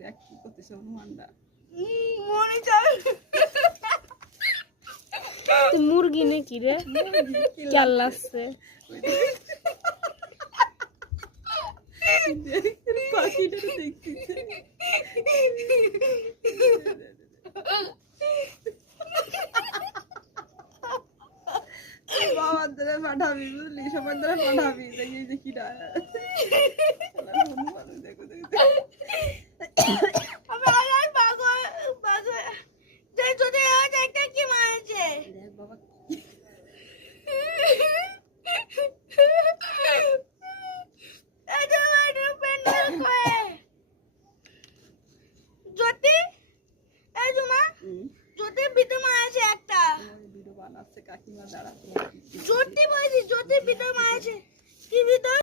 দেখ কি করতেছে হনুমানটা মুরগি নাকি রে কেল লাগছে পাখিটা দেখতেছে বাবার দ্বারা পাঠাবি বুঝলি সবার দ্বারা পাঠাবি দেখি না